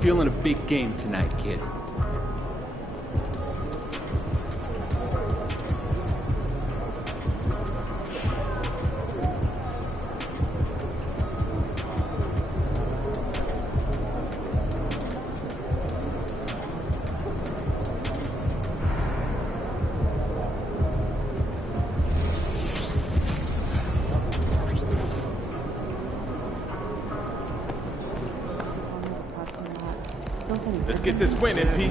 feeling a big game tonight, kid. Let's get this win, MP.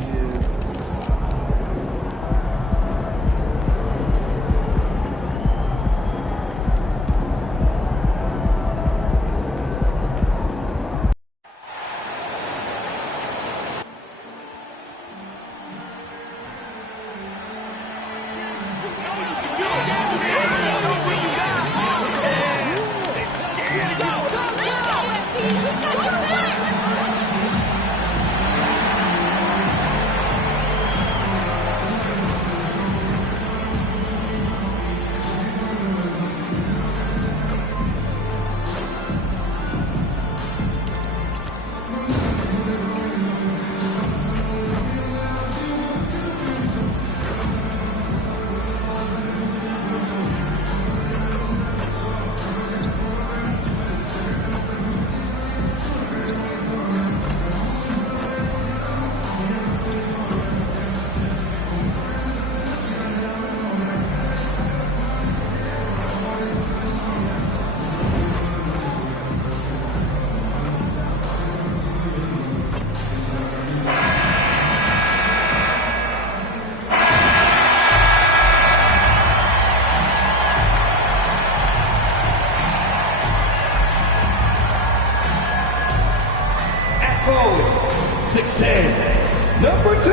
Forward, 6'10", number 2.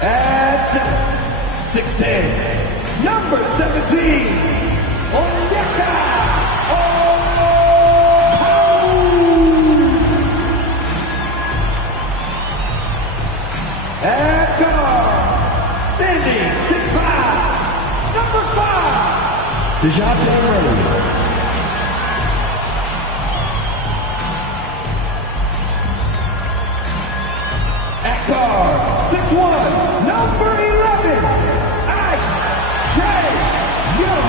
At center, 6'10", number 17, Onyeka Okongwu. At guard, standing 6'5", number 5, DeJounte Murray. At guard, 6'1", number 11, Ike Trae Young.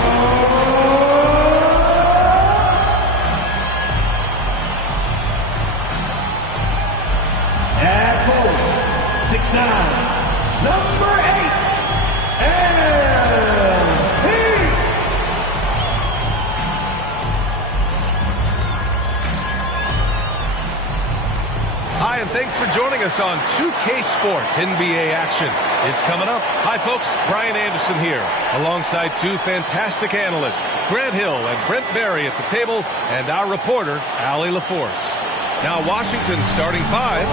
At forward, 6'9", number 8, LP. Hi, and thanks for joining us on 2K Sports NBA action. It's coming up. Hi, folks. Brian Anderson here, alongside two fantastic analysts, Grant Hill and Brent Barry at the table, and our reporter, Allie LaForce. Now, Washington starting 5.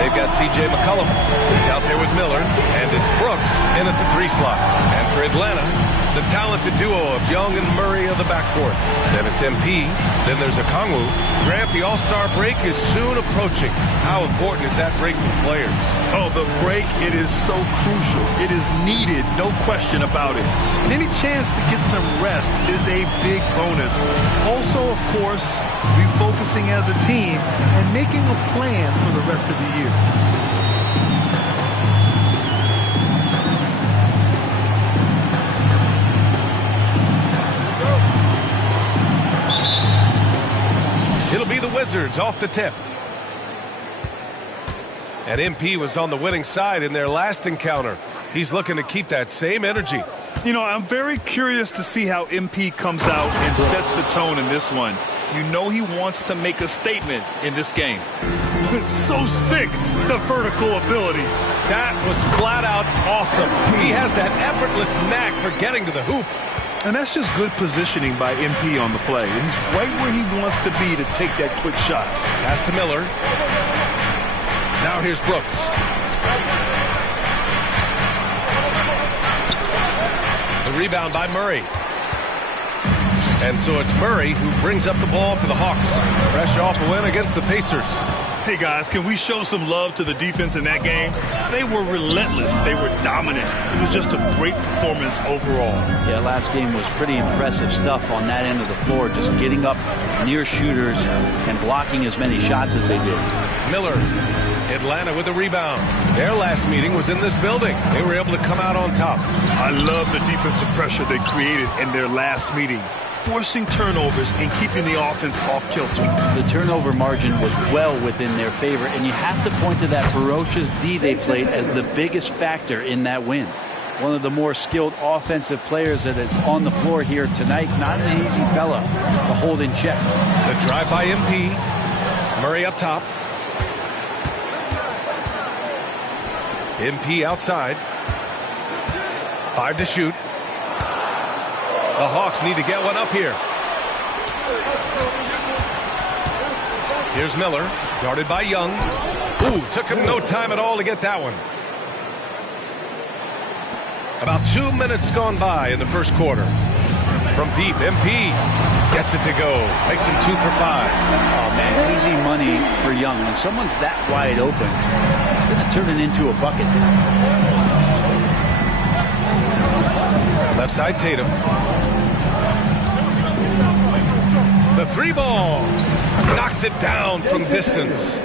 They've got C.J. McCollum. He's out there with Miller, and it's Brooks in at the 3 slot. And for Atlanta, the talented duo of Young and Murray of the backcourt. Then it's MP. Then there's Okongwu. Grant, the All-Star break is soon approaching. How important is that break for players? Oh, the break, it is so crucial. It is needed, no question about it. And any chance to get some rest is a big bonus. Also, of course, refocusing as a team and making a plan for the rest of the year. It'll be the Wizards off the tip. And MP was on the winning side in their last encounter. He's looking to keep that same energy. You know, I'm very curious to see how MP comes out and sets the tone in this one. You know he wants to make a statement in this game. So sick, the vertical ability. That was flat out awesome. He has that effortless knack for getting to the hoop. And that's just good positioning by MP on the play. He's right where he wants to be to take that quick shot. Pass to Miller. Now here's Brooks. The rebound by Murray. And so it's Murray who brings up the ball for the Hawks. Fresh off a win against the Pacers. Hey guys, can we show some love to the defense in that game? They were relentless. They were dominant. It was just a great performance overall. Yeah, last game was pretty impressive stuff on that end of the floor, just getting up near shooters and blocking as many shots as they did. Miller, Atlanta with the rebound. Their last meeting was in this building. They were able to come out on top. I love the defensive pressure they created in their last meeting, forcing turnovers and keeping the offense off kilter. The turnover margin was well within their favor, and you have to point to that ferocious D they played as the biggest factor in that win. One of the more skilled offensive players that is on the floor here tonight. Not an easy fella to hold in check. The drive by MP. Murray up top. MP outside. 5 to shoot. The Hawks need to get one up here. Here's Miller, guarded by Young. Ooh, took him no time at all to get that one. About 2 minutes gone by in the first quarter. From deep, MP gets it to go. Makes him 2 for 5. Oh, man, easy money for Young. When someone's that wide open, it's going to turn it into a bucket. Left side, Tatum. The 3 ball. Knocks it down from distance.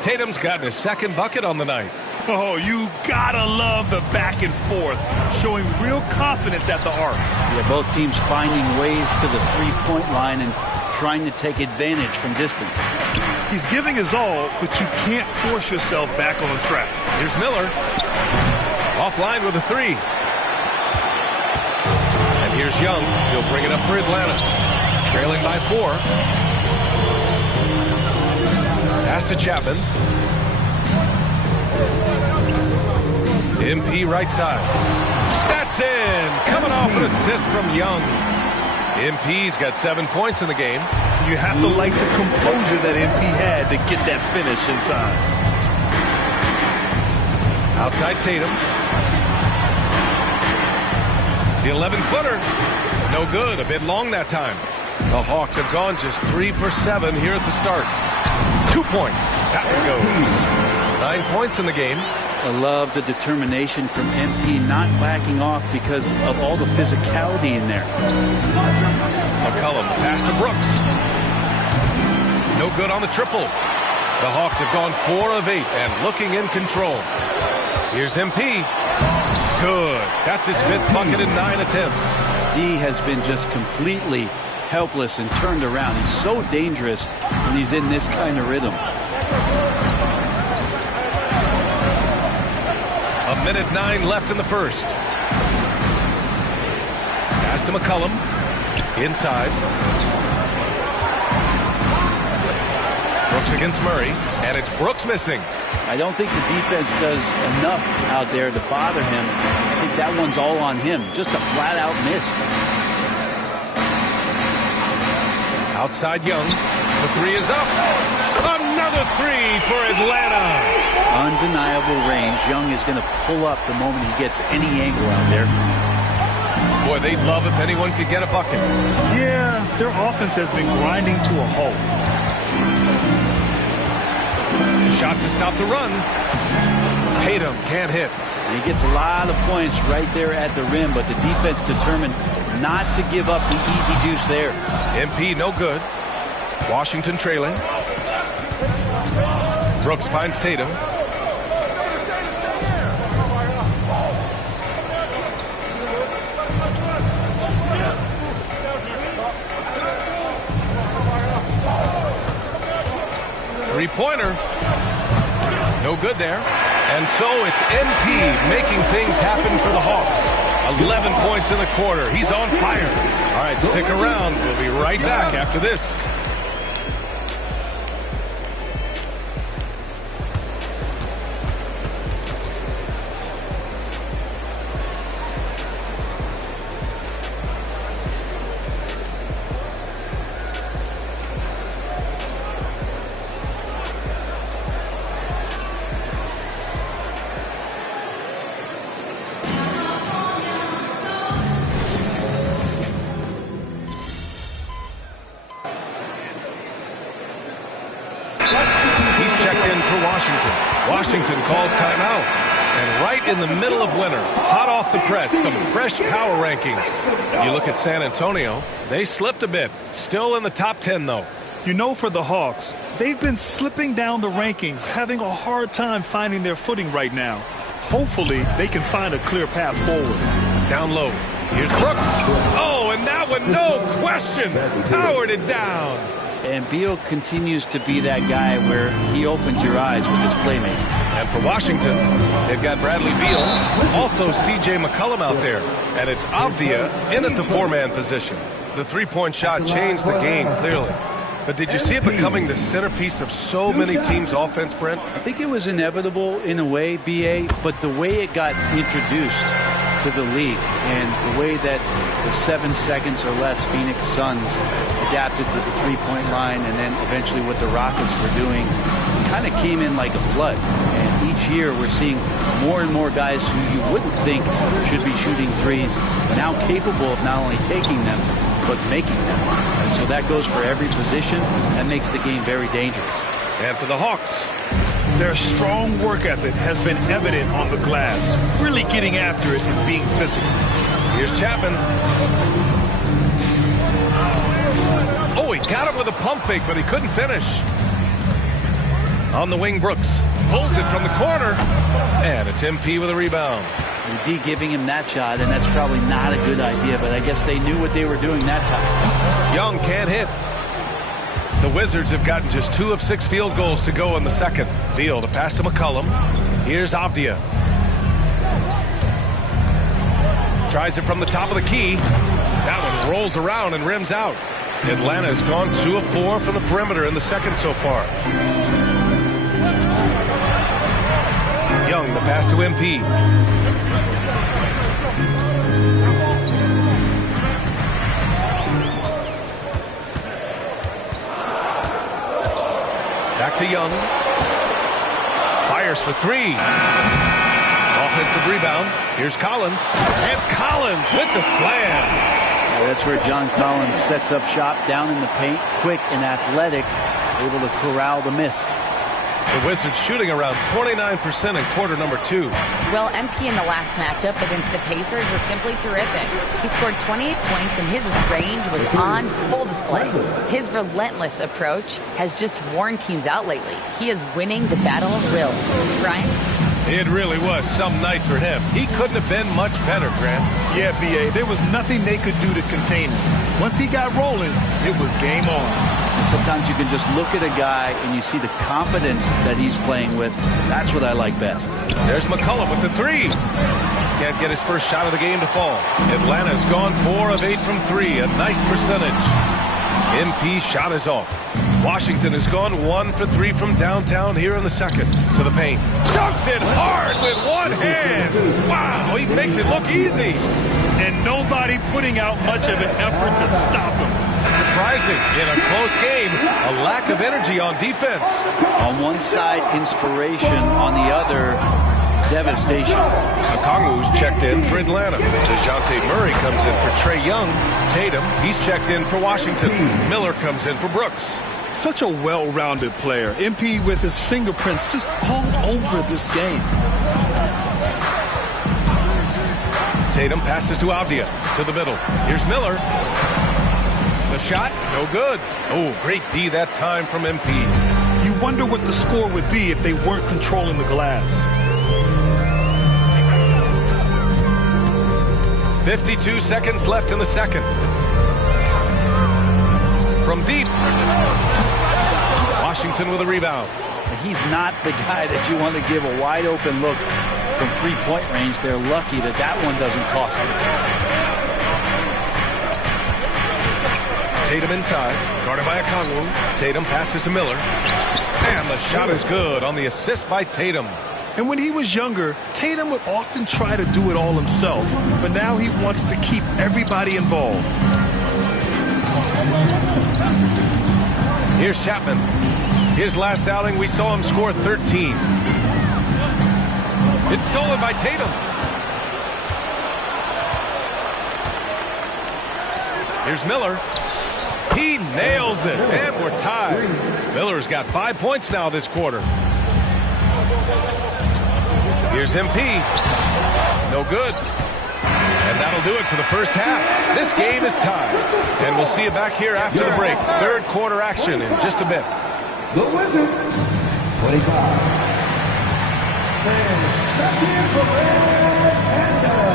Tatum's gotten his second bucket on the night. Oh, you gotta love the back and forth, showing real confidence at the arc. Yeah, both teams finding ways to the three-point line and trying to take advantage from distance. He's giving his all, but you can't force yourself back on track. Here's Miller. Offline with a 3. And here's Young. He'll bring it up for Atlanta. Trailing by 4. Pass to Chapman. MP right side. That's in. Coming off an assist from Young. MP's got 7 points in the game. You have to like the composure that MP had to get that finish inside. Outside Tatum. The 11-footer. No good. A bit long that time. The Hawks have gone just 3 for 7 here at the start. 2 points. That one goes. 9 points in the game. I love the determination from MP not backing off because of all the physicality in there. McCollum pass to Brooks. No good on the triple. The Hawks have gone 4 of 8 and looking in control. Here's MP. Good. That's his 5th bucket in 9 attempts. D has been just completely helpless and turned around. He's so dangerous when he's in this kind of rhythm. A minute 9 left in the first. Pass to McCollum. Inside. Brooks against Murray. And it's Brooks missing. I don't think the defense does enough out there to bother him. I think that one's all on him. Just a flat-out miss. Outside Young. The 3 is up. Another 3 for Atlanta. Undeniable range. Young is going to pull up the moment he gets any angle out there. Boy, they'd love if anyone could get a bucket. Yeah, their offense has been grinding to a halt. Shot to stop the run. Tatum can't hit. And he gets a lot of points right there at the rim, but the defense determined not to give up the easy deuce there. MP no good. Washington trailing. Brooks finds Tatum. Three-pointer. No good there. And so it's MP making things happen for the Hawks. 11 points in the quarter. He's on fire. All right, stick around. We'll be right back after this. Washington. Washington calls timeout. And right in the middle of winter, hot off the press, some fresh power rankings. You look at San Antonio, they slipped a bit. Still in the top 10, though. You know, for the Hawks, they've been slipping down the rankings, having a hard time finding their footing right now. Hopefully, they can find a clear path forward. Down low. Here's Brooks. Oh, and that one, no question, powered it down. And Beal continues to be that guy where he opens your eyes with his playmaking. And for Washington, they've got Bradley Beal, also C.J. McCollum out there. And it's Avdia in at the four-man position. The three-point shot changed the game, clearly. But did you see it becoming the centerpiece of so many teams' offense, Brent? I think it was inevitable in a way, B.A., but the way it got introduced to the league and the way that the 7 seconds or less Phoenix Suns adapted to the three-point line and then eventually what the Rockets were doing kind of came in like a flood. And each year we're seeing more and more guys who you wouldn't think should be shooting threes now capable of not only taking them but making them. And so that goes for every position. That makes the game very dangerous. And for the Hawks, their strong work ethic has been evident on the glass, really getting after it and being physical. Here's Chapman. Oh, he got it with a pump fake, but he couldn't finish. On the wing, Brooks pulls it from the corner, and it's MP with a rebound. D giving him that shot, and that's probably not a good idea, but I guess they knew what they were doing that time. Young can't hit. The Wizards have gotten just 2 of 6 field goals to go in the second. Beal to pass to McCollum. Here's Avdia. Tries it from the top of the key. That one rolls around and rims out. Atlanta's gone 2 of 4 from the perimeter in the second so far. Young, the pass to MP. Back to Young. Fires for 3. Offensive rebound. Here's Collins. And Collins with the slam. Yeah, that's where John Collins sets up shop down in the paint. Quick and athletic. Able to corral the miss. The Wizards shooting around 29% in quarter number 2. Well, MP in the last matchup against the Pacers was simply terrific. He scored 28 points and his range was on full display. His relentless approach has just worn teams out lately. He is winning the battle of wills. Brian? It really was some night for him. He couldn't have been much better, Grant. Yeah, B.A., there was nothing they could do to contain him. Once he got rolling, it was game on. Sometimes you can just look at a guy and you see the confidence that he's playing with. That's what I like best. There's McCollum with the 3. Can't get his first shot of the game to fall. Atlanta's gone 4 of 8 from 3. A nice percentage. MP shot is off. Washington has gone 1 for 3 from downtown here in the second. To the paint. Dunks it hard with one hand. Wow, he makes it look easy. And nobody putting out much of an effort to stop him. Surprising in a close game, a lack of energy on defense. On one side, inspiration. On the other, devastation. Okongwu's checked in for Atlanta. DeJounte Murray comes in for Trae Young. Tatum, he's checked in for Washington. Miller comes in for Brooks. Such a well-rounded player. MP with his fingerprints just all over this game. Tatum passes to Avdia. To the middle. Here's Miller. The shot, no good. Oh, great D that time from MP. You wonder what the score would be if they weren't controlling the glass. 52 seconds left in the second. From deep. Washington with a rebound. He's not the guy that you want to give a wide open look from three-point range. They're lucky that that one doesn't cost them. Tatum inside, guarded by Okongwu. Tatum passes to Miller. And the shot is good on the assist by Tatum. And when he was younger, Tatum would often try to do it all himself. But now he wants to keep everybody involved. Here's Chapman. His last outing, we saw him score 13. It's stolen by Tatum. Here's Miller. He nails it, and we're tied. Miller's got 5 points now this quarter. Here's MP. No good. And that'll do it for the first half. This game is tied. And we'll see you back here after the break. Third quarter action in just a bit. The Wizards, 25. And that's it for Red Panda.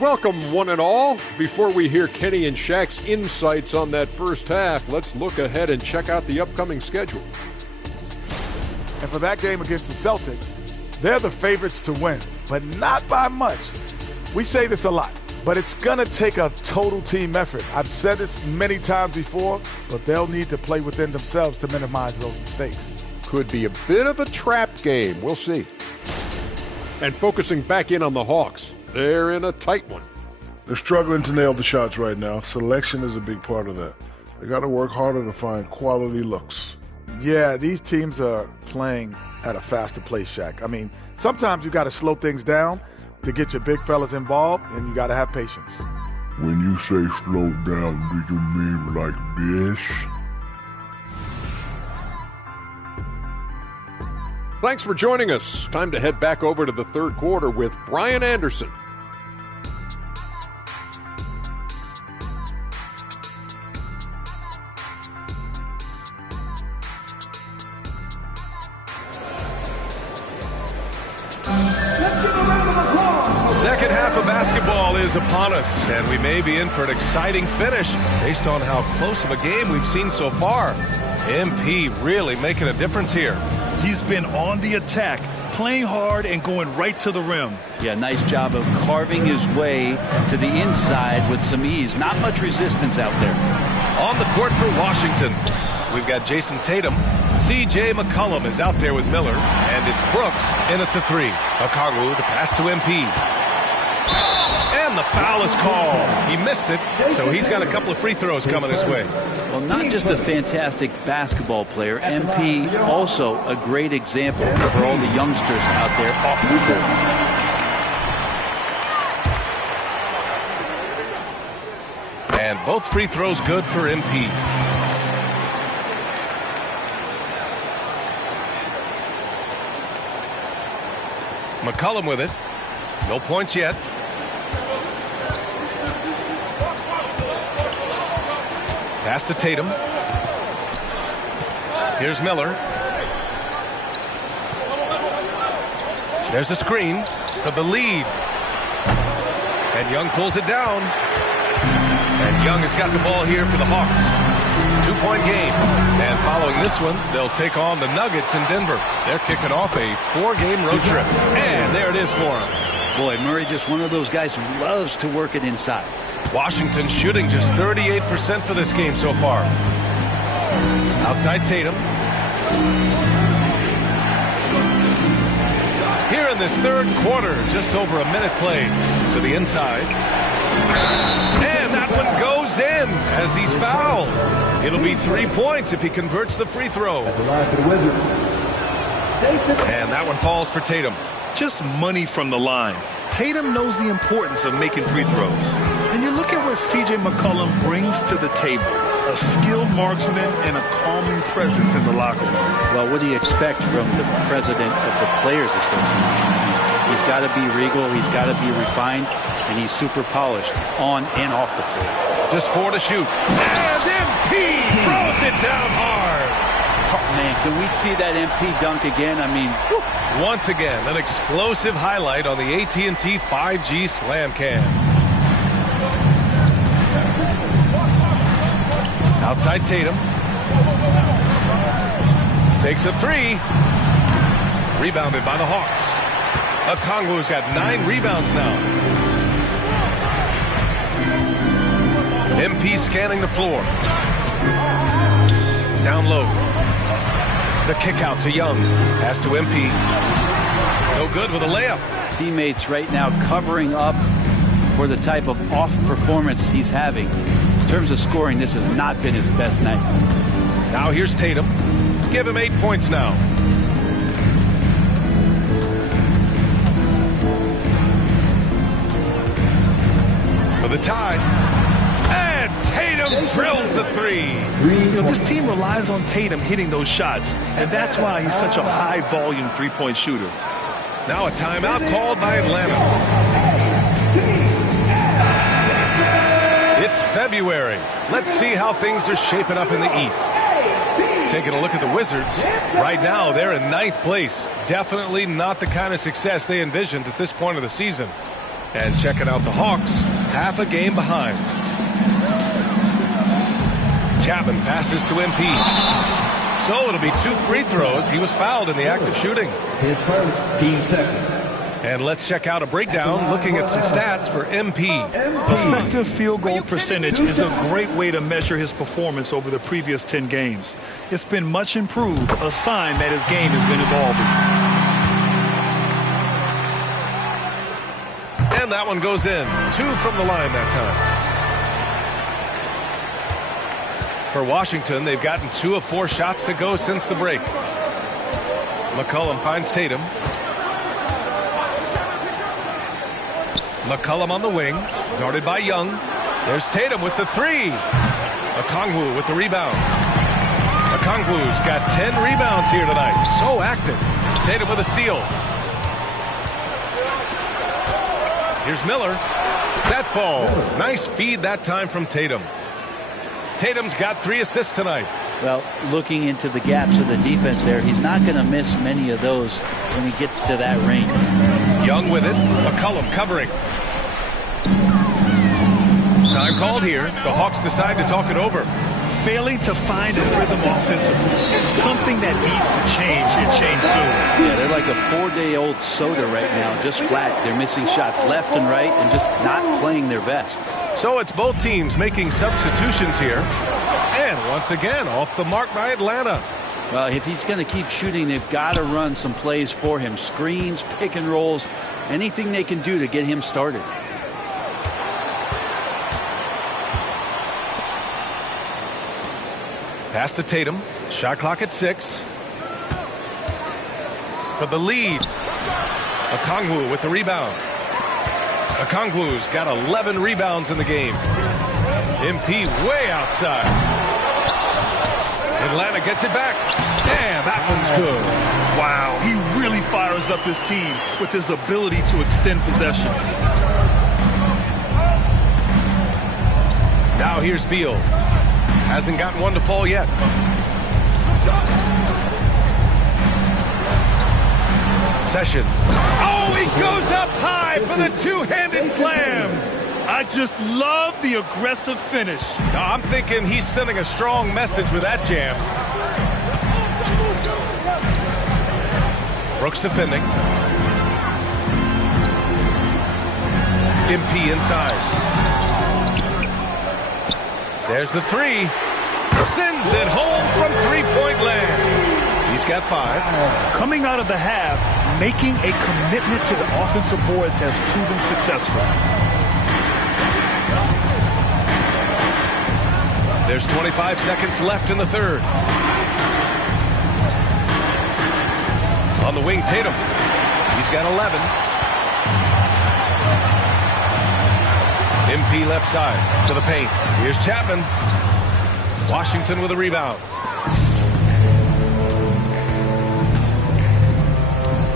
Welcome, one and all. Before we hear Kenny and Shaq's insights on that first half, let's look ahead and check out the upcoming schedule. And for that game against the Celtics, they're the favorites to win, but not by much. We say this a lot, but it's going to take a total team effort. I've said this many times before, but they'll need to play within themselves to minimize those mistakes. Could be a bit of a trap game. We'll see. And focusing back in on the Hawks, they're in a tight one. They're struggling to nail the shots right now. Selection is a big part of that. They got to work harder to find quality looks. Yeah, these teams are playing at a faster pace, Shaq. I mean, sometimes you got to slow things down to get your big fellas involved, and you got to have patience. When you say slow down, do you mean like this? Thanks for joining us. Time to head back over to the third quarter with Brian Anderson. Second half of basketball is upon us, and we may be in for an exciting finish based on how close of a game we've seen so far. MP really making a difference here. He's been on the attack, playing hard and going right to the rim. Yeah, nice job of carving his way to the inside with some ease. Not much resistance out there. On the court for Washington, we've got Jason Tatum. C.J. McCollum is out there with Miller, and it's Brooks in at the three. Okongwu, the pass to MP. And the foul is called. He missed it, so he's got a couple of free throws coming his way. Well, not just a fantastic basketball player, MP also a great example for all the youngsters out there off the court. And both free throws good for MP. McCollum with it. No points yet. Pass to Tatum. Here's Miller. There's a screen for the lead. And Young pulls it down. And Young has got the ball here for the Hawks. 2-point game. And following this one, they'll take on the Nuggets in Denver. They're kicking off a 4-game road trip. And there it is for him. Boy, Murray just one of those guys who loves to work it inside. Washington shooting just 38% for this game so far. Outside Tatum. Here in this third quarter, just over a minute played. To the inside. And that one goes in as he's fouled. It'll be 3 points if he converts the free throw. And that one falls for Tatum. Just money from the line. Tatum knows the importance of making free throws. And you look at what C.J. McCollum brings to the table. A skilled marksman and a calming presence in the locker room. Well, what do you expect from the president of the Players Association? He's got to be regal, he's got to be refined, and he's super polished on and off the floor. Just 4 to shoot. And MP throws it down hard. Oh, man, can we see that MP dunk again? I mean, whew. Once again, an explosive highlight on the AT&T 5G Slam Cam. Outside Tatum. Takes a three. Rebounded by the Hawks. Okongwu's got 9 rebounds now. MP scanning the floor. Down low. The kick out to Young. Pass to MP. No good with a layup. Teammates right now covering up for the type of off performance he's having. In terms of scoring, this has not been his best night. Now here's Tatum. Give him 8 points now. For the tie. And Tatum Tatum drills the three. This team relies on Tatum hitting those shots, and that's why he's such a high-volume three-point shooter. Now a timeout called by Atlanta. It's February. Let's see how things are shaping up in the East. Taking a look at the Wizards. Right now, they're in 9th place. Definitely not the kind of success they envisioned at this point of the season. And checking out the Hawks, half a game behind. Chapman passes to MP. So it'll be 2 free throws. He was fouled in the act of shooting. His first, team second. And let's check out a breakdown looking at some stats for MP. Effective field goal percentage is a great way to measure his performance over the previous 10 games. It's been much improved, a sign that his game has been evolving. And that one goes in. 2 from the line that time. For Washington, they've gotten 2 of 4 shots to go since the break. McCollum finds Tatum. McCollum on the wing, guarded by Young. There's Tatum with the 3. Okongwu with the rebound. Okongwu's got 10 rebounds here tonight. So active. Tatum with a steal. Here's Miller. That falls. Nice feed that time from Tatum. Tatum's got 3 assists tonight. Well, looking into the gaps of the defense there, he's not going to miss many of those when he gets to that range. Young with it. McCollum covering. Time called here. The Hawks decide to talk it over. Failing to find a rhythm offensively. Something that needs to change and change soon. Yeah, they're like a 4-day-old soda right now, just flat. They're missing shots left and right and just not playing their best. So it's both teams making substitutions here. And once again, off the mark by Atlanta. Well, if he's going to keep shooting, they've got to run some plays for him. Screens, pick and rolls, anything they can do to get him started. Pass to Tatum. Shot clock at 6. For the lead. Okongwu with the rebound. Okongwu's got 11 rebounds in the game. MP way outside. Atlanta gets it back. And that one's good. Wow, he really fires up his team with his ability to extend possessions. Now here's Beal. Hasn't gotten one to fall yet. Sessions. Oh, he goes up high for the 2-handed slam. I just love the aggressive finish. Now, I'm thinking he's sending a strong message with that jam. Brooks defending. MP inside. There's the 3. Sends it home from 3-point land. He's got 5. Coming out of the half, making a commitment to the offensive boards has proven successful. There's 25 seconds left in the third. On the wing, Tatum. He's got 11. MP left side to the paint. Here's Chapman. Washington with a rebound.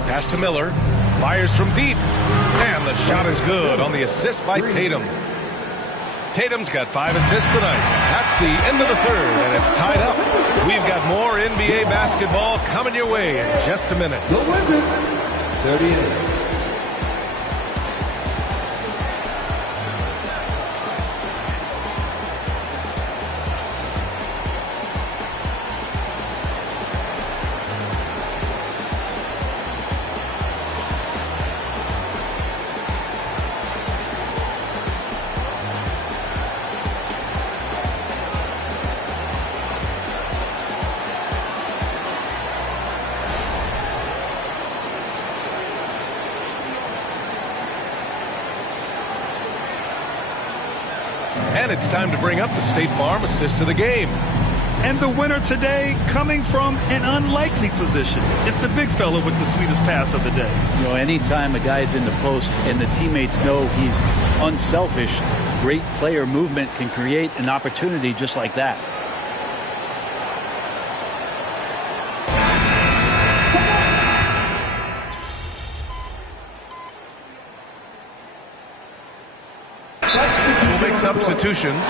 Pass to Miller. Fires from deep. And the shot is good on the assist by Tatum. Tatum's got 5 assists tonight. That's the end of the third, and it's tied up. We've got more NBA basketball coming your way in just a minute. The Wizards, 38. And it's time to bring up the State Farm assist of the game. And the winner today coming from an unlikely position. It's the big fella with the sweetest pass of the day. You know, anytime a guy's in the post and the teammates know he's unselfish, great player movement can create an opportunity just like that. We'll make substitutions.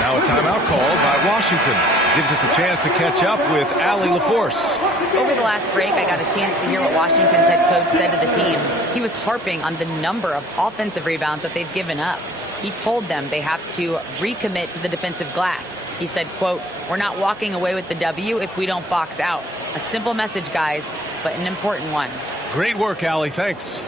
Now a timeout called by Washington. Gives us a chance to catch up with Allie LaForce. Over the last break, I got a chance to hear what Washington's head coach said to the team. He was harping on the number of offensive rebounds that they've given up. He told them they have to recommit to the defensive glass. He said, quote, "We're not walking away with the W if we don't box out." A simple message, guys, but an important one. Great work, Allie. Thanks.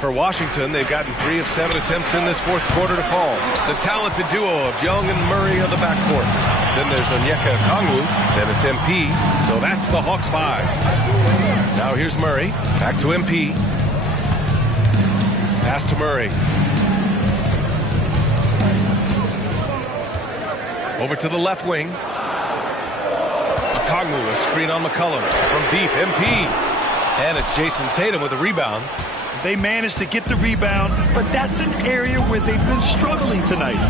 For Washington, they've gotten 3 of 7 attempts in this fourth quarter to fall. The talented duo of Young and Murray on the backcourt. Then there's Onyeka Okongwu. Then it's MP. So that's the Hawks 5. Now here's Murray. Back to MP. Pass to Murray. Over to the left wing. Okongwu, a screen on McCollum. From deep, MP. And it's Jason Tatum with a rebound. They managed to get the rebound, but that's an area where they've been struggling tonight.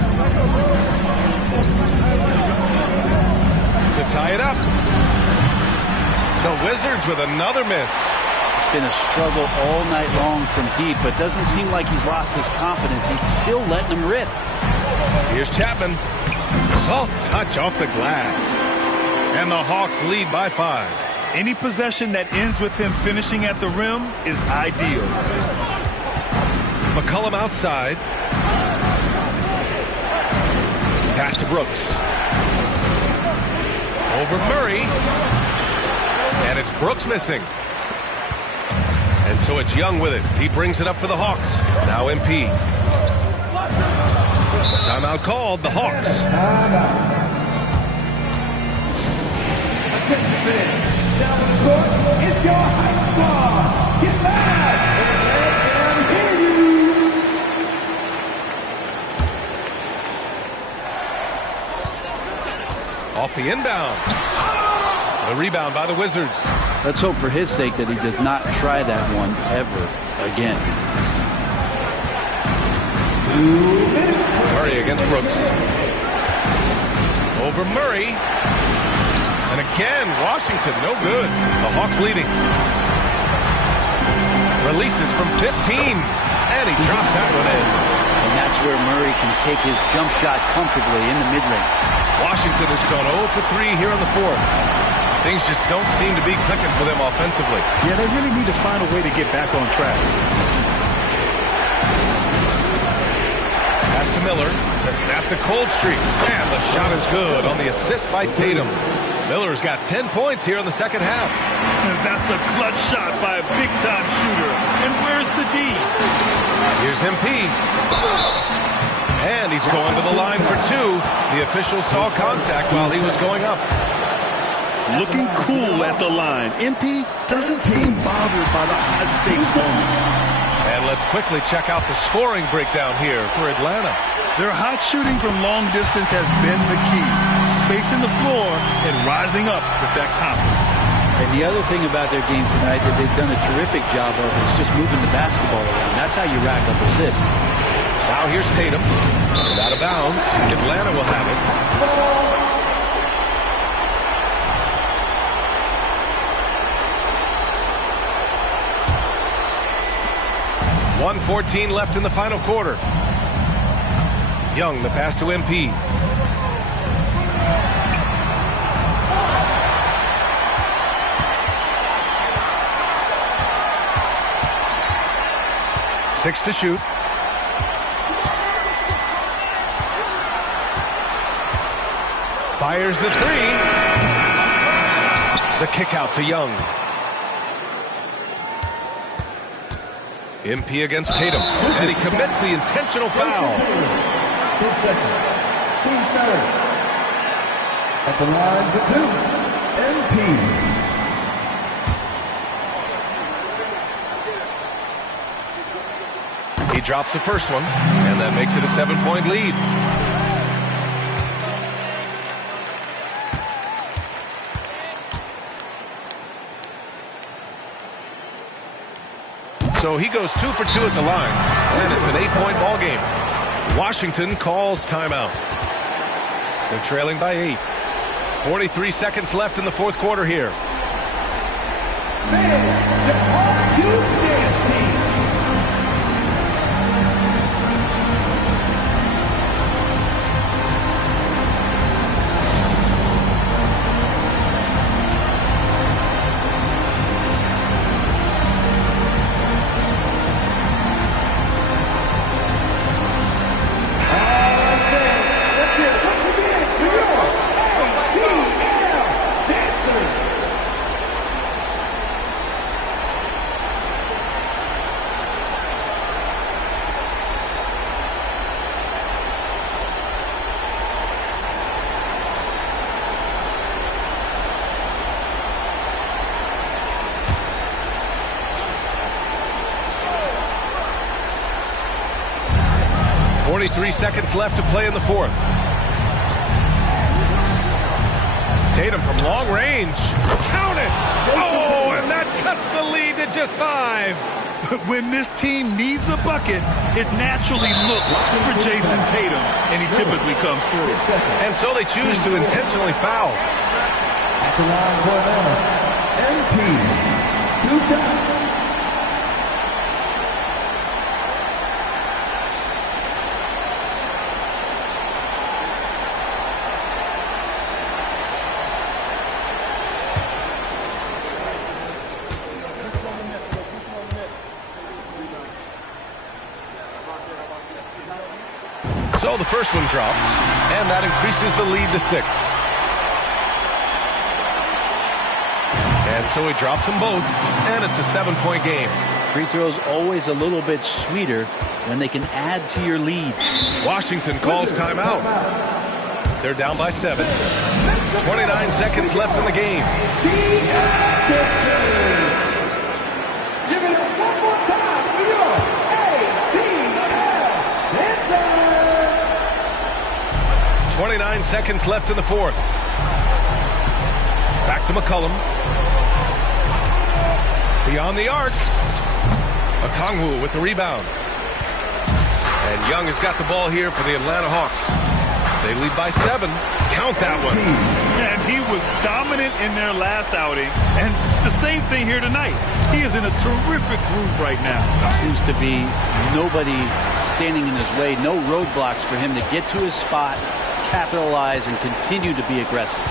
To tie it up. The Wizards with another miss. It's been a struggle all night long from deep, but doesn't seem like he's lost his confidence. He's still letting them rip. Here's Chapman. Soft touch off the glass. And the Hawks lead by 5. Any possession that ends with him finishing at the rim is ideal. McCollum outside. Pass to Brooks. Over Murray. And it's Brooks missing. And so it's Young with it. He brings it up for the Hawks. Now MP. Timeout called. The Hawks. Attention fans. Down the court, it's your hype squad. Get back and hear you. Off the inbound. The rebound by the Wizards. Let's hope for his sake that he does not try that one ever again. Murray against Brooks. Over Murray. And again, Washington, no good. The Hawks leading. Releases from 15. And he drops that one in. And that's where Murray can take his jump shot comfortably in the mid-range. Washington has gone 0 for 3 here in the fourth. Things just don't seem to be clicking for them offensively. Yeah, they really need to find a way to get back on track. Pass to Miller to snap the cold streak. And the shot is good on the assist by Tatum. Miller's got 10 points here in the second half. That's a clutch shot by a big-time shooter. And where's the D? Here's MP. And he's going to the line for 2. The official saw contact while he was going up. Looking cool at the line. MP doesn't seem bothered by the high-stakes moment. And let's quickly check out the scoring breakdown here for Atlanta. Their hot shooting from long distance has been the key. Spacing the floor and rising up with that confidence. And the other thing about their game tonight that they've done a terrific job of is just moving the basketball around. That's how you rack up assists. Now here's Tatum. Out of bounds. Atlanta will have it. 1:14 left in the final quarter. Young, the pass to MP. Six to shoot. Fires the three. The kick out to Young. MP against Tatum. And he commits the intentional foul. 10 seconds. Team started. At the line for 2. MP. He drops the first one, and that makes it a 7-point lead. So he goes 2 for 2 at the line, and it's an 8-point ball game. Washington calls timeout. They're trailing by 8. 43 seconds left in the fourth quarter here. Three seconds left to play in the fourth. Tatum from long range. Count it! Oh, and that cuts the lead to just 5. When this team needs a bucket, it naturally looks for Jason Tatum, and he typically comes through. And so they choose to intentionally foul. At the line for Atlanta, MP. 2 shots. So the first one drops, and that increases the lead to 6. And so he drops them both, and it's a 7-point game. Free throws always a little bit sweeter when they can add to your lead. Washington calls timeout. They're down by 7. 29 seconds left in the game. Give it up one more time for your ATL Dancers. 29 seconds left in the fourth. Back to McCollum. Beyond the arc. Okongwu with the rebound. And Young has got the ball here for the Atlanta Hawks. They lead by 7. Count that one. And he was dominant in their last outing. And the same thing here tonight. He is in a terrific groove right now. Seems to be nobody standing in his way. No roadblocks for him to get to his spot, capitalize, and continue to be aggressive.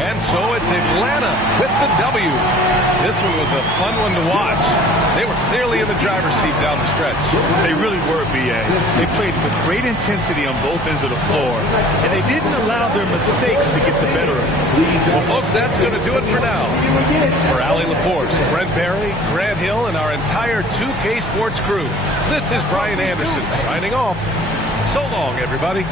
And so it's Atlanta with the W. This one was a fun one to watch. They were clearly in the driver's seat down the stretch. They really were, B.A. They played with great intensity on both ends of the floor, and they didn't allow their mistakes to get the better of them. Well, folks, that's going to do it for now. For Allie LaForce, Brent Barry, Grant Hill, and our entire 2K Sports crew, this is Brian Anderson signing off. So long, everybody.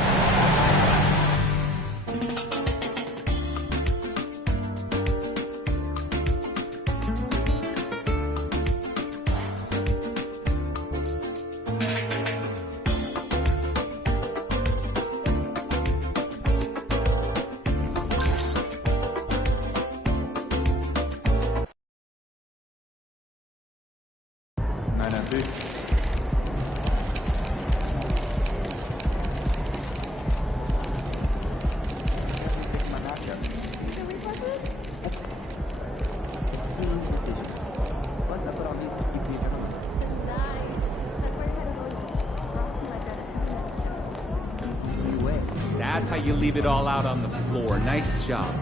That's how you leave it all out on the floor. Nice job.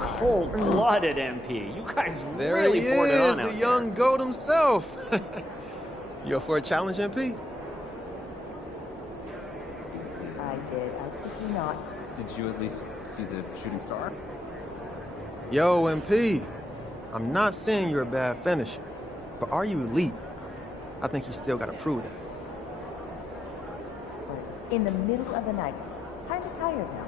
Cold-blooded, MP. You guys there really poured it on the out young GOAT himself. You up for a challenge, MP? I did. I kid you not. Did you at least see the shooting star? Yo, MP. I'm not saying you're a bad finisher, but are you elite? I think you still got to prove that. In the middle of the night. Kind of tired now.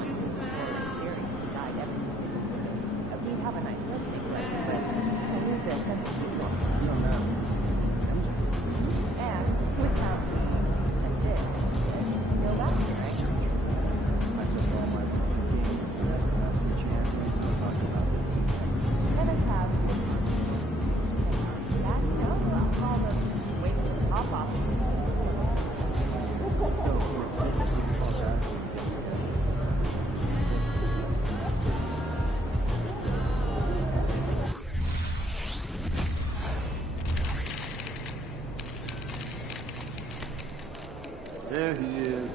on. Before the series, he died every week. We'd have a nice listening session, but I lose their sense of humor. You don't know. And without me and this, you'll laugh, right? I took all my games and that's the chance to talk about it. Tennis have that, no, I'll call them waiting to pop off. There he is.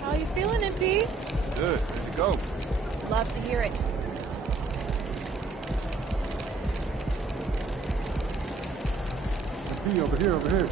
How you feeling, MP? Good. Good to go. Love to hear it. Over here, over here.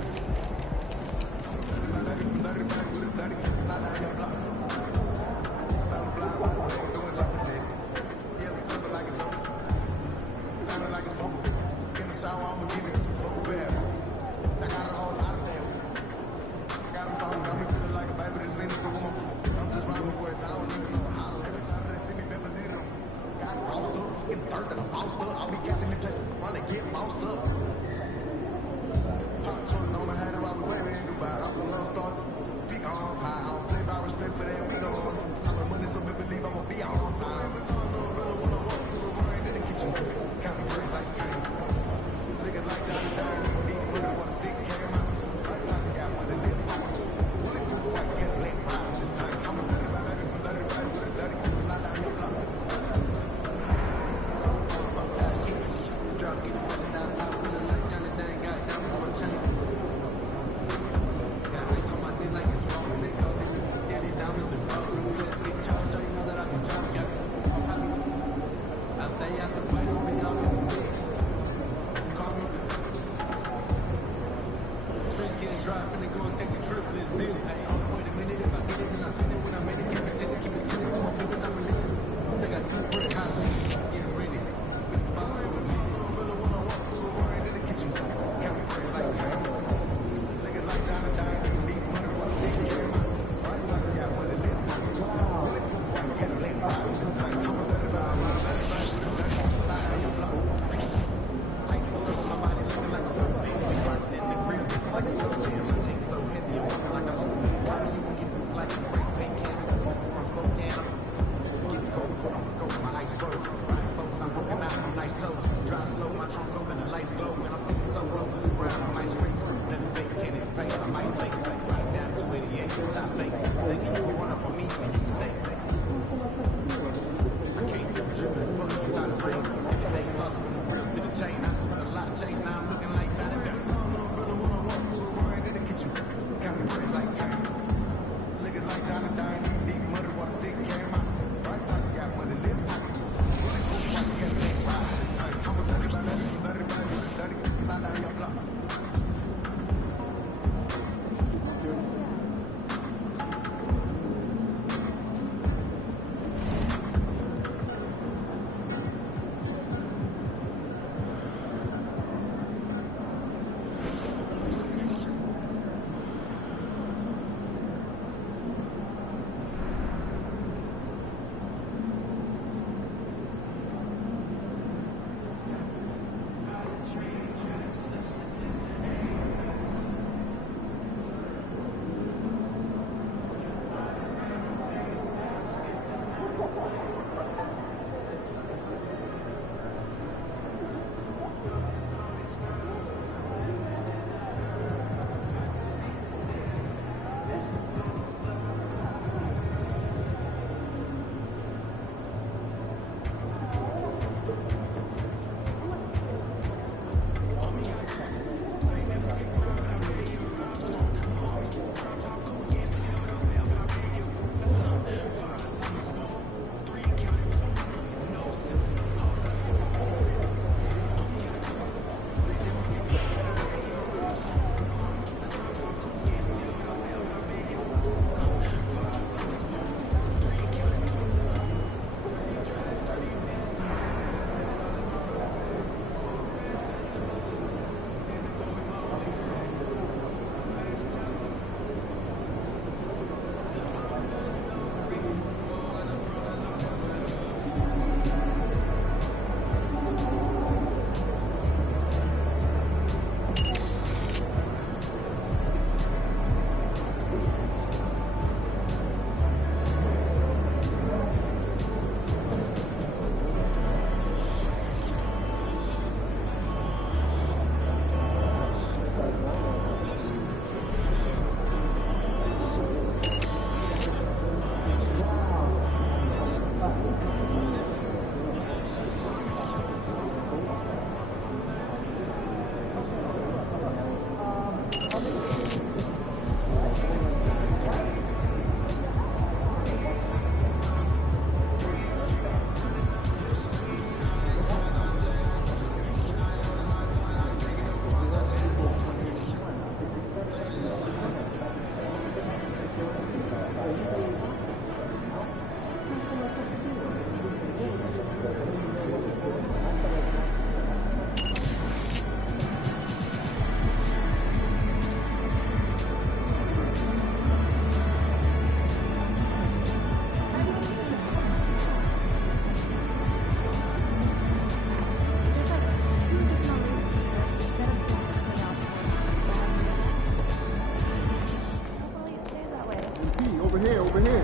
Over here, over here.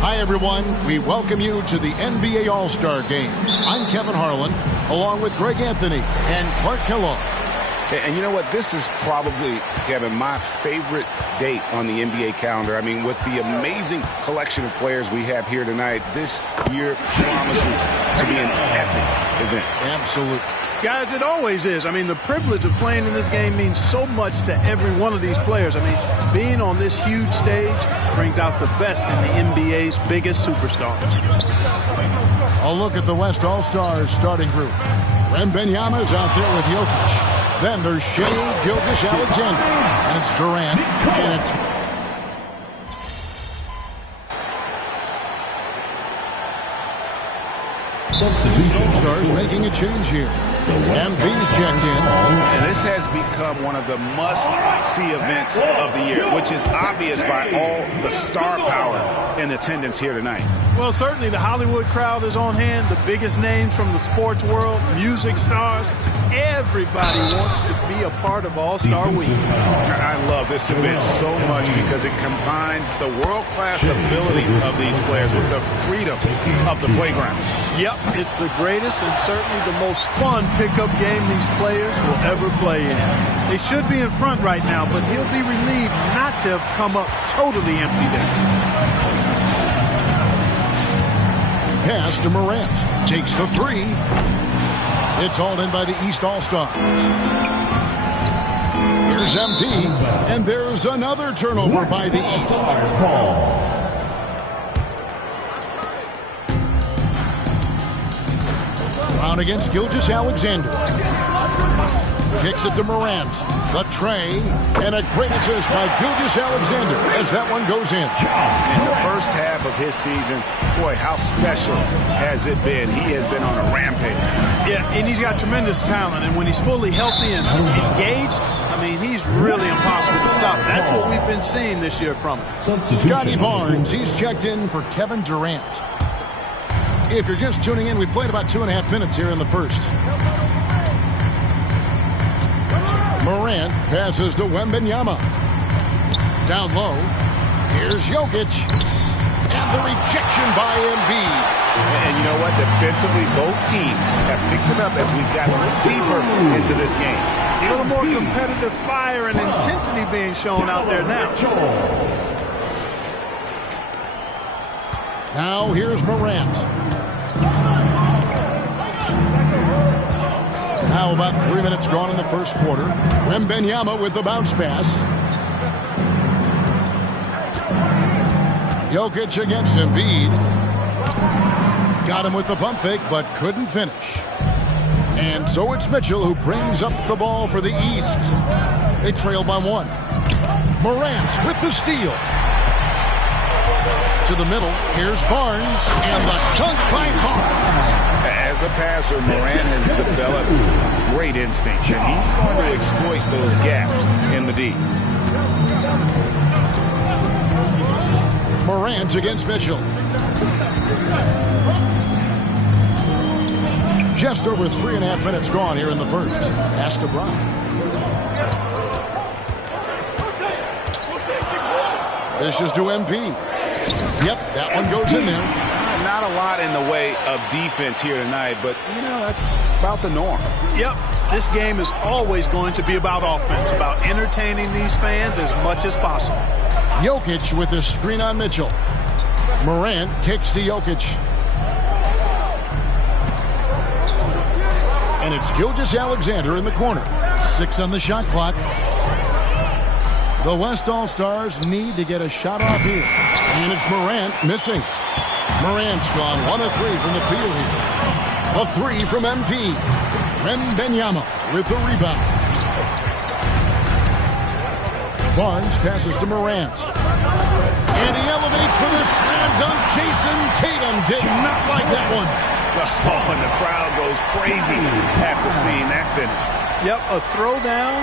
Hi, everyone. We welcome you to the NBA All-Star Game. I'm Kevin Harlan, along with Greg Anthony and Clark Kellogg. And you know what? This is probably, Kevin, my favorite date on the NBA calendar. I mean, with the amazing collection of players we have here tonight, this year promises to be an epic event. Absolutely. Guys, it always is. I mean, the privilege of playing in this game means so much to every one of these players. I mean, being on this huge stage brings out the best in the NBA's biggest superstars. A look at the West All-Stars starting group. Wembanyama's out there with Jokic. Then there's Shai Gilgeous-Alexander. And it's Durant. And it's Substitution stars making a change here. MP's checked in. And this has become one of the must-see events of the year, which is obvious by all the star power in attendance here tonight. Well, certainly the Hollywood crowd is on hand, the biggest names from the sports world, music stars. Everybody wants to be a part of All-Star Week. I love this event so much because it combines the world-class ability of these players with the freedom of the playground. Yep, it's the greatest and certainly the most fun pickup game these players will ever play in. They should be in front right now, but he'll be relieved not to have come up totally empty there. Pass to Morant. Takes the three. It's hauled in by the East All-Stars. Here's MP, and there's another turnover by the East. Brown against Gilgeous-Alexander. Kicks it to Morant. The tray, and a great assist by Gilgeous-Alexander as that one goes in. In the first half of his season, boy, how special has it been? He has been on a rampage. Yeah, and he's got tremendous talent, and when he's fully healthy and engaged, I mean, he's really impossible to stop. That's what we've been seeing this year from him. Scotty Barnes, he's checked in for Kevin Durant. If you're just tuning in, we played about 2.5 minutes here in the first. Morant passes to Wembanyama. Down low. Here's Jokic. And the rejection by Embiid. And you know what? Defensively, both teams have picked it up as we've gotten a little deeper into this game. A little more competitive fire and intensity being shown out there now. Now here's Morant. Now about 3 minutes gone in the first quarter. Wembanyama with the bounce pass. Jokic against Embiid. Got him with the pump fake, but couldn't finish. And so it's Mitchell who brings up the ball for the East. They trail by 1. Morant with the steal. To the middle, here's Barnes, and the dunk by Barnes. As a passer, Morant has developed great instincts, and he's going to exploit those gaps in the D. Morant against Mitchell. Just over 3.5 minutes gone here in the first. Pass to Brown. This is to MP. Yep, that one goes in there. Not a lot in the way of defense here tonight, but, you know, that's about the norm. Yep, this game is always going to be about offense, about entertaining these fans as much as possible. Jokic with the screen on Mitchell. Morant kicks to Jokic. And it's Gilgeous-Alexander in the corner. 6 on the shot clock. The West All-Stars need to get a shot off here. And it's Morant missing. Morant's gone 1 of 3 from the field here. A 3 from MP. Wembanyama with the rebound. Barnes passes to Morant. And he elevates for the slam dunk. Jason Tatum did not like that one. Oh, and the crowd goes crazy after seeing that finish. Yep, a throwdown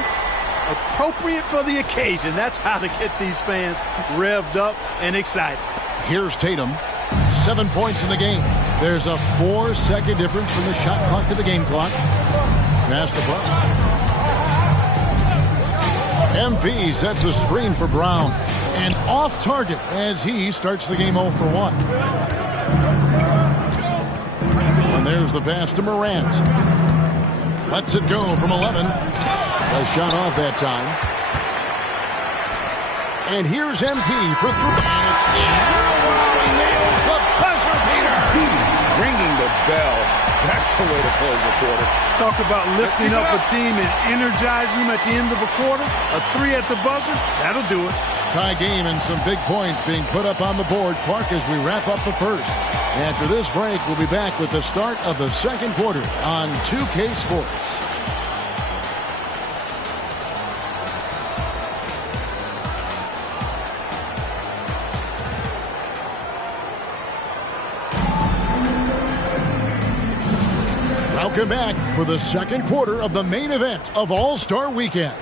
appropriate for the occasion. That's how to get these fans revved up and excited. Here's Tatum. 7 points in the game. There's a 4-second difference from the shot clock to the game clock. Pass to Brown. MP sets a screen for Brown. And off target as he starts the game 0 for 1. And there's the pass to Morant. Lets it go from 11. A shot off that time. And here's MP for 3. And it's in. He nails the buzzer beater. Ringing the bell. That's the way to close the quarter. Talk about lifting up a team and energizing them at the end of a quarter. A 3 at the buzzer, that'll do it. Tie game and some big points being put up on the board, Clark, as we wrap up the first. After this break, we'll be back with the start of the second quarter on 2K Sports. Welcome back for the second quarter of the main event of All-Star Weekend.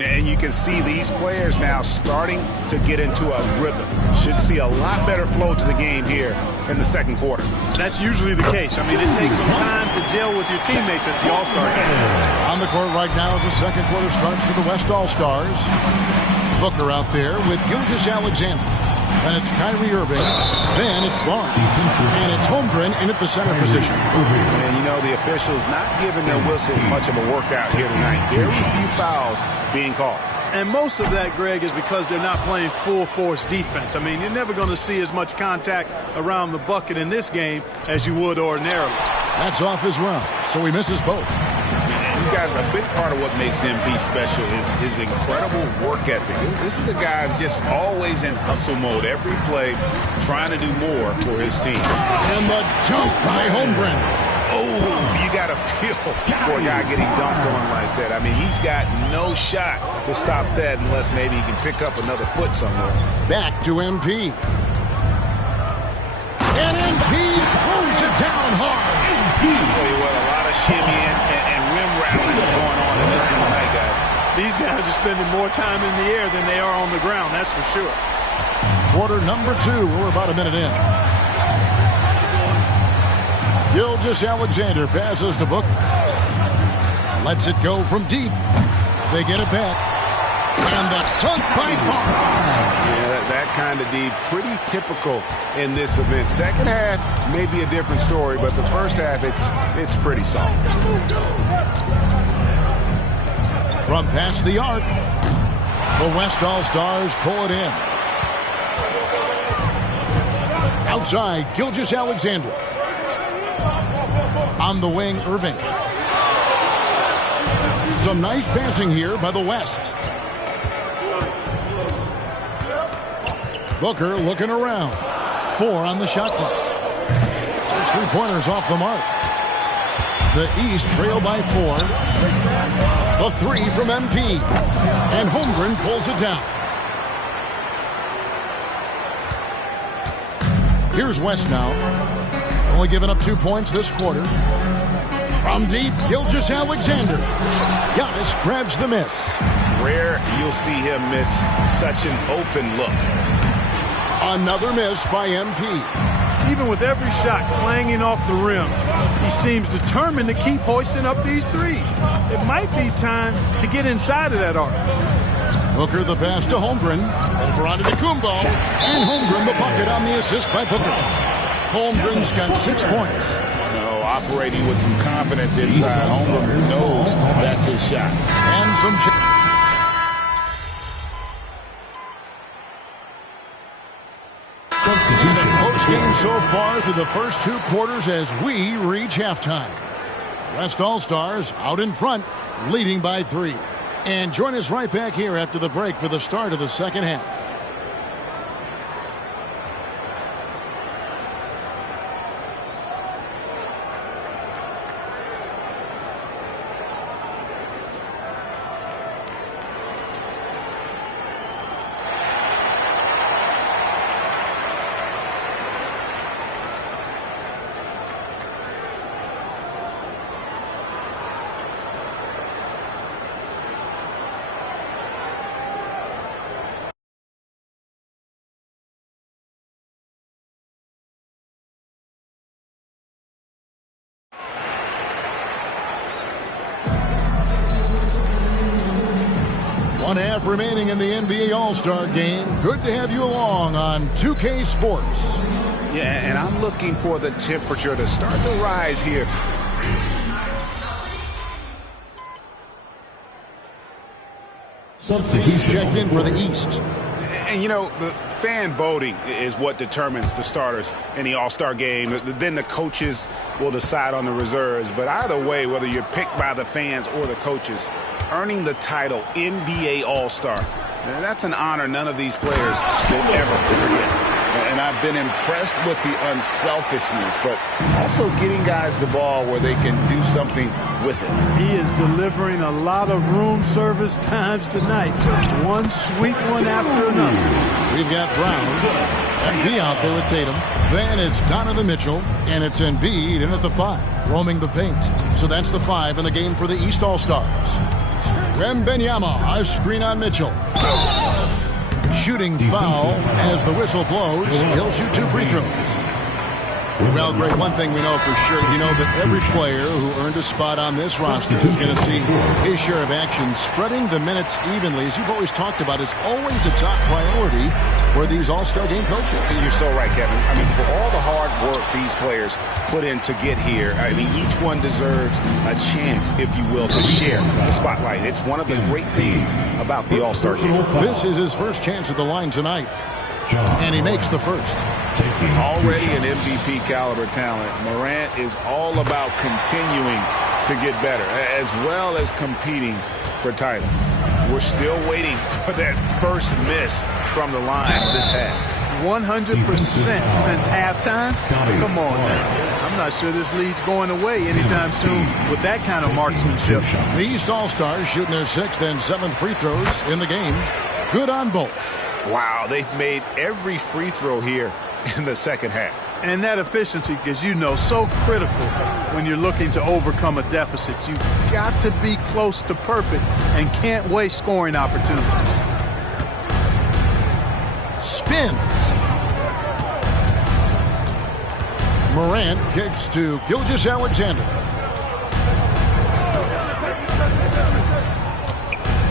And you can see these players now starting to get into a rhythm. Should see a lot better flow to the game here in the second quarter. That's usually the case. I mean, it takes some time to gel with your teammates at the All-Star game. On the court right now as the second quarter starts for the West All-Stars. Booker out there with Gilgeous-Alexander. Then it's Kyrie Irving. Then it's Barnes. And it's Holmgren in at the center position. And, you know, the officials not giving their whistles much of a workout here tonight. Very few fouls being called. And most of that, Greg, is because they're not playing full-force defense. I mean, you're never going to see as much contact around the bucket in this game as you would ordinarily. That's off as well, so he misses both. You guys, a big part of what makes MP special is his incredible work ethic. This is a guy just always in hustle mode. Every play trying to do more for his team. And the dunk by Holmgren. Oh, you got to feel for a guy getting dunked on like that. I mean, he's got no shot to stop that unless maybe he can pick up another foot somewhere. Back to MP. And MP throws it down hard. I'll tell you what, a lot of shimmying and rim rattling going on in this one tonight, guys. These guys are spending more time in the air than they are on the ground, that's for sure. Quarter number 2. We're about a minute in. Gilgeous-Alexander passes to Booker. Lets it go from deep. They get it back. And the dunk by Barnes. Yeah, that kind of deep, pretty typical in this event. Second half, maybe a different story, but the first half, it's pretty soft. From past the arc, the West All-Stars pull it in. Outside, Gilgeous-Alexander. On the wing, Irving. Some nice passing here by the West. Booker looking around. 4 on the shot clock. Those 3-pointers off the mark. The East trail by 4. The 3 from MP. And Holmgren pulls it down. Here's West now. Only giving up 2 points this quarter. From deep, Gilgeous-Alexander. Giannis grabs the miss. Rare you'll see him miss such an open look. Another miss by MP. Even with every shot clanging off the rim, he seems determined to keep hoisting up these threes. It might be time to get inside of that arc. Booker the pass to Holmgren. Over onto Kumbo. And Holmgren the bucket on the assist by Booker. Holmgren's got 6 points. No, operating with some confidence inside. Holmgren knows that's his shot. And some close game so far through the first 2 quarters as we reach halftime. West All-Stars out in front, leading by 3. And join us right back here after the break for the start of the second half. 1 half remaining in the NBA All-Star Game. Good to have you along on 2K Sports. Yeah, and I'm looking for the temperature to start to rise here. He's checked in for the East. And, you know, the fan voting is what determines the starters in the All-Star Game. Then the coaches will decide on the reserves. But either way, whether you're picked by the fans or the coaches, earning the title NBA All-Star, that's an honor none of these players will ever forget. And I've been impressed with the unselfishness, but also getting guys the ball where they can do something with it. He is delivering a lot of room service times tonight. One sweet one after another. We've got Brown and B out there with Tatum. Then it's Donovan Mitchell, and it's Embiid in at the 5, roaming the paint. So that's the 5 in the game for the East All-Stars. Wembanyama, a screen on Mitchell. Shooting foul as the whistle blows. He'll shoot 2 free throws. Well, Greg, one thing we know for sure, you know that every player who earned a spot on this roster is going to see his share of action. Spreading the minutes evenly, as you've always talked about, is always a top priority for these All-Star Game coaches. You're so right, Kevin. I mean, for all the hard work these players put in to get here, I mean, each one deserves a chance, if you will, to share the spotlight. It's one of the great things about the All-Star Game. This is his first chance at the line tonight, and he makes the first. Already an MVP caliber talent, Morant is all about continuing to get better, as well as competing for titles. We're still waiting for that first miss from the line this half. 100% since halftime? Come on now. I'm not sure this lead's going away anytime soon with that kind of marksmanship. The East All-Stars shooting their 6th and 7th free throws in the game. Good on both. Wow, they've made every free throw here in the second half. And that efficiency, as you know, so critical when you're looking to overcome a deficit. You've got to be close to perfect and can't waste scoring opportunities. Spins. Morant kicks to Gilgeous-Alexander.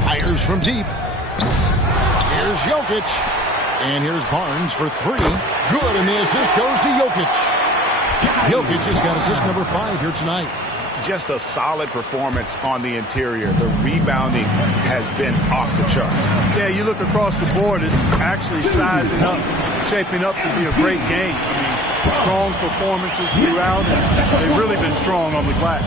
Fires from deep. Here's Jokic. And here's Barnes for 3. Good, and the assist goes to Jokic. Jokic has got assist number 5 here tonight. Just a solid performance on the interior. The rebounding has been off the charts. Yeah, you look across the board, it's actually sizing up, shaping up to be a great game. I mean, strong performances throughout, and they've really been strong on the glass.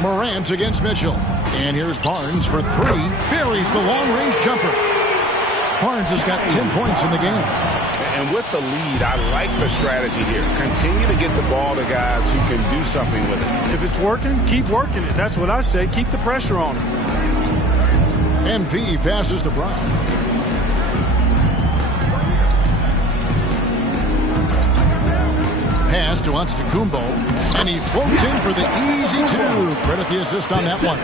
Morant against Mitchell. And here's Barnes for 3. Buries the long-range jumper. Barnes has got 10 points in the game. And with the lead, I like the strategy here. Continue to get the ball to guys who can do something with it. If it's working, keep working it. That's what I say. Keep the pressure on him. MP passes to Brown. Pass to Antetokounmpo, and he floats in for the easy 2. Credit the assist on that one.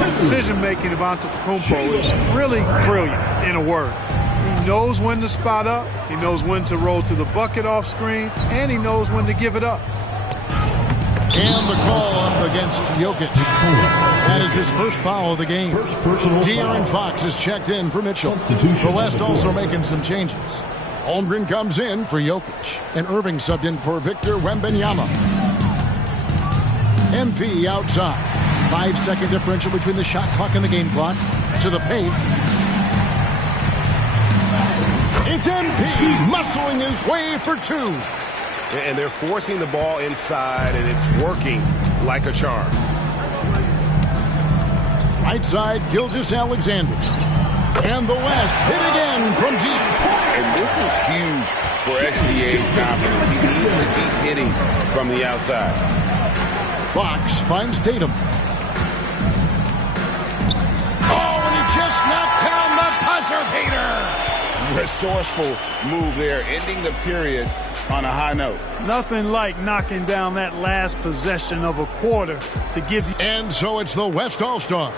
The decision-making of Antetokounmpo is really brilliant, in a word. He knows when to spot up, he knows when to roll to the bucket off screens, and he knows when to give it up. And the call up against Jokic. That is his first foul of the game. De'Aaron Fox is checked in for Mitchell. The West also making some changes. Holmgren comes in for Jokic, and Irving subbed in for Victor Wembanyama. MP outside. 5-second differential between the shot clock and the game clock. To the paint. It's MP muscling his way for 2. And they're forcing the ball inside, and it's working like a charm. Right side, Gilgeous-Alexander. And the West hit again from deep. And this is huge for SGA's confidence. He needs to keep hitting from the outside. Fox finds Tatum. Oh, and he just knocked down the buzzer beater. Resourceful move there, ending the period on a high note. Nothing like knocking down that last possession of a quarter to give you. And so it's the West All-Stars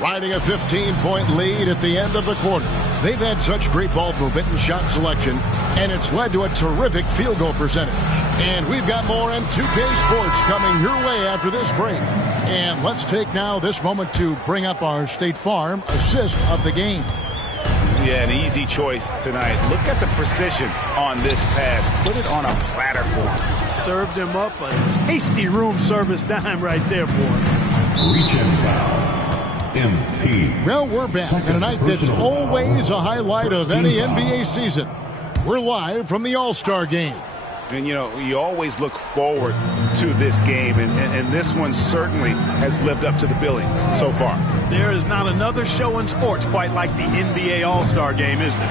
riding a 15-point lead at the end of the quarter. They've had such great ball movement and shot selection, and it's led to a terrific field goal percentage. And we've got more M2K Sports coming your way after this break. And let's take now this moment to bring up our State Farm assist of the game. Yeah, an easy choice tonight. Look at the precision on this pass. Put it on a platter for him. Served him up a tasty room service dime right there for him. Reach and foul. MP. Well, we're back in a night that's always a highlight of any NBA season. We're live from the All-Star game. And, you know, you always look forward to this game, and this one certainly has lived up to the billing so far. There is not another show in sports quite like the NBA All-Star game, is there?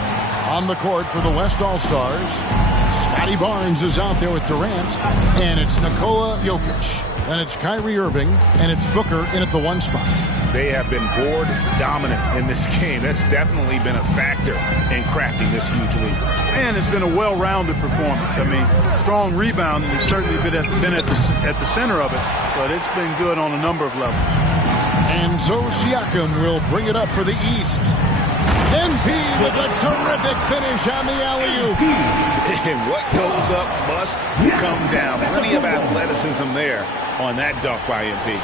On the court for the West All-Stars, Scotty Barnes is out there with Durant, and it's Nikola Jokic. Then it's Kyrie Irving, and it's Booker in at the 1 spot. They have been board dominant in this game. That's definitely been a factor in crafting this huge lead. And it's been a well-rounded performance. I mean, strong rebounding has certainly been at the center of it, but it's been good on a number of levels. And so Siakam will bring it up for the East. MP with a terrific finish on the alley-oop. And what goes up must come down. Plenty of athleticism there on that dunk by MP.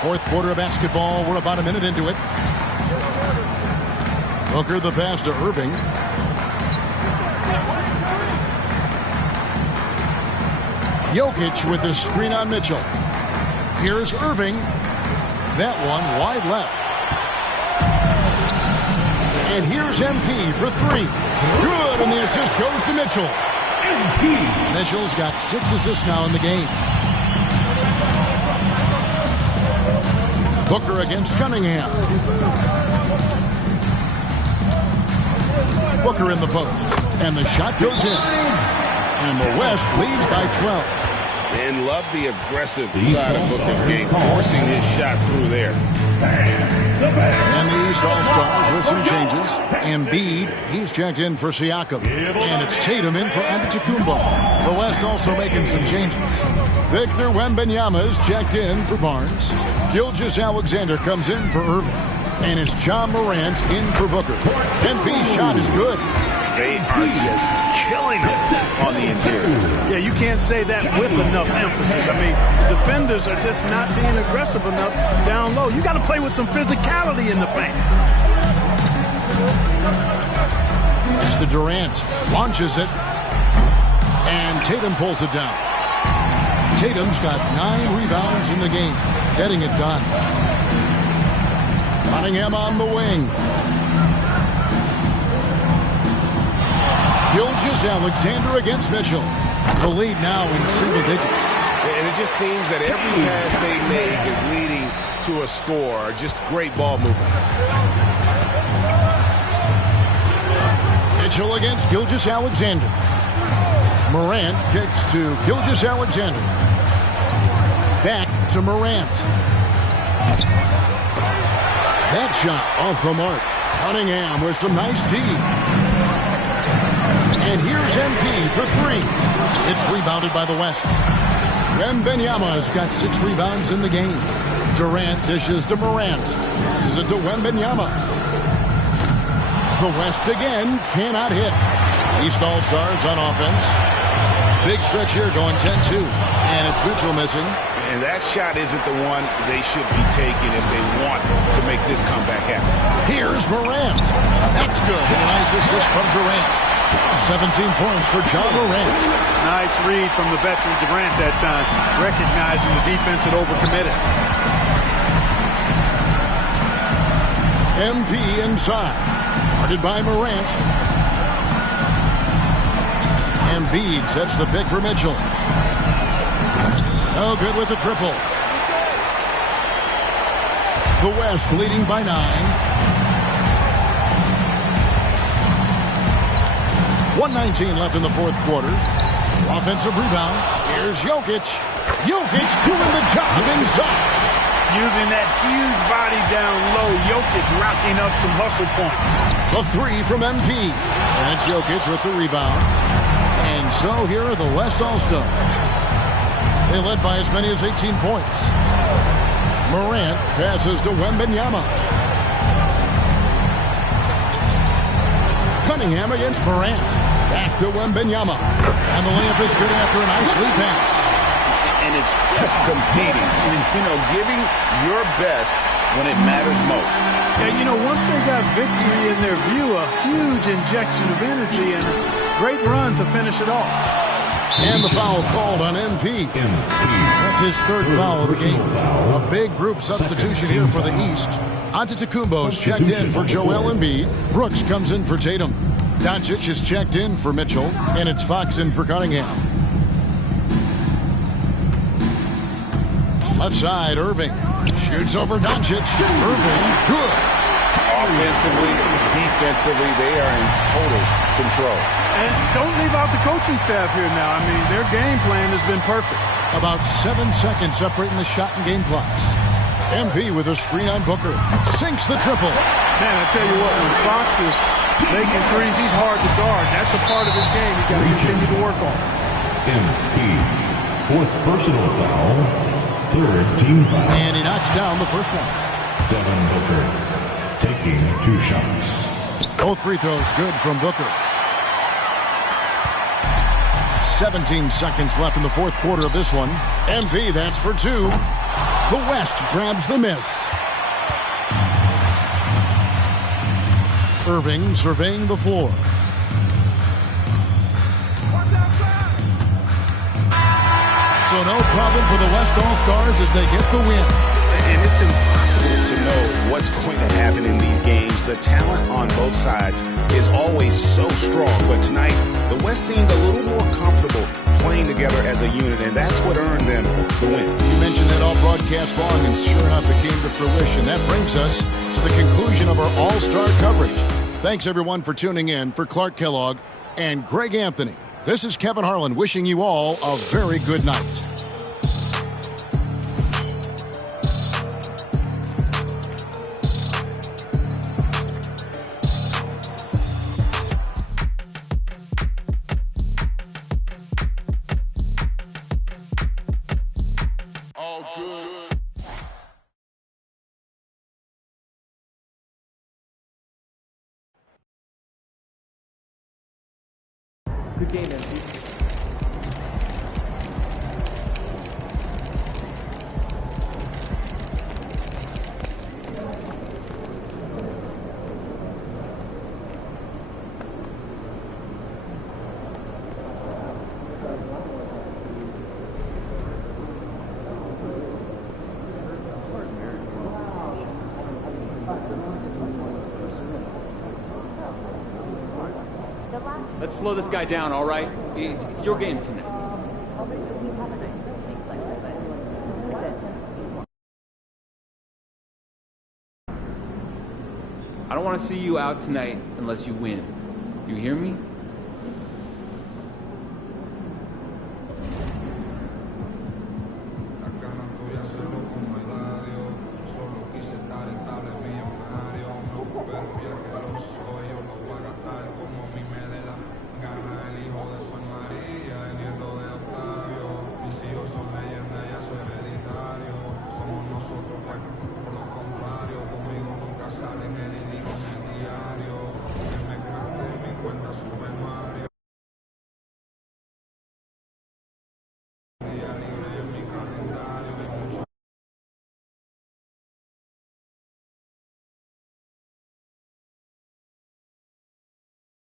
Fourth quarter of basketball. We're about a minute into it. Booker the pass to Irving. Jokic with the screen on Mitchell. Here's Irving. That one wide left. And here's MP for 3. Good, and the assist goes to Mitchell. Mitchell's got 6 assists now in the game. Booker against Cunningham. Booker in the post. And the shot goes in. And the West leads by 12. And love the aggressive side of Booker's game, forcing his shot through there. And the East All-Stars with some changes. Embiid, he's checked in for Siakam. And it's Tatum in for Antetokounmpo. The West also making some changes. Victor Wembanyama is checked in for Barnes. Gilgeous-Alexander comes in for Irving. And it's John Morant in for Booker. 10-piece shot is good. They are just killing them on the interior. Yeah, you can't say that with enough emphasis. I mean, defenders are just not being aggressive enough down low. You got to play with some physicality in the paint. Pass to Durant. Launches it. And Tatum pulls it down. Tatum's got 9 rebounds in the game. Getting it done. Cunningham on the wing. Gilgeous-Alexander against Mitchell. The lead now in single digits. And it just seems that every pass they make is leading to a score. Just great ball movement. Mitchell against Gilgeous-Alexander. Morant kicks to Gilgeous-Alexander. Back to Morant. That shot off the mark. Cunningham with some nice D. And here's MP for 3. It's rebounded by the West. Wembanyama's got 6 rebounds in the game. Durant dishes to Morant. Passes it to Wembanyama. The West again cannot hit. East All-Stars on offense. Big stretch here going 10-2. And it's Mitchell missing. And that shot isn't the one they should be taking if they want to make this comeback happen. Here's Morant. That's good. And a nice assist from Durant. 17 points for John Morant. Nice read from the veteran Durant that time, recognizing the defense had overcommitted. MP inside. Guarded by Morant. Embiid sets the pick for Mitchell. No good with the triple. The West leading by 9. 1:19 left in the fourth quarter. Offensive rebound. Here's Jokic. Jokic doing the job inside. Using that huge body down low, Jokic racking up some hustle points. The 3 from MP. And it's Jokic with the rebound. And so here are the West All-Stars. They led by as many as 18 points. Morant passes to Wembanyama. Cunningham against Morant. Back to Wembanyama. And the layup is good after a nice lead pass. And and it's just competing and, giving your best when it matters most. Yeah, once they got victory in their view, a huge injection of energy and a great run to finish it off. And the foul called on MP. That's his third foul of the game. A big group substitution here for the East. Antetokounmpo's checked in for Joel Embiid. Brooks comes in for Tatum. Doncic is checked in for Mitchell. And it's Fox in for Cunningham. Left side, Irving. Shoots over Doncic. Irving, good. Offensively, defensively, they are in total control. And don't leave out the coaching staff here now. I mean, their game plan has been perfect. About 7 seconds separating the shot and game clocks. MP with a screen on Booker. Sinks the triple. Man, I tell you what, when Fox is making threes, he's hard to guard. That's a part of his game he's got to continue to work on. MP, fourth personal foul, third team foul. And he knocks down the first one. Devin Booker taking 2 shots. Both free throws good from Booker. 17 seconds left in the fourth quarter of this one. MP, that's for 2. The West grabs the miss. Irving surveying the floor. So no problem for the West All-Stars as they get the win. And it's impossible to know what's going to happen in these games. The talent on both sides is always so strong. But tonight, the West seemed a little more comfortable playing together as a unit, and that's what earned them the win. You mentioned that all broadcast long, and sure enough, it came to fruition. That brings us to the conclusion of our All-Star coverage. Thanks, everyone, for tuning in. For Clark Kellogg and Greg Anthony, this is Kevin Harlan wishing you all a very good night. Good game, MP. Let's slow this guy down, all right? It's your game tonight. I don't want to see you out tonight unless you win. You hear me?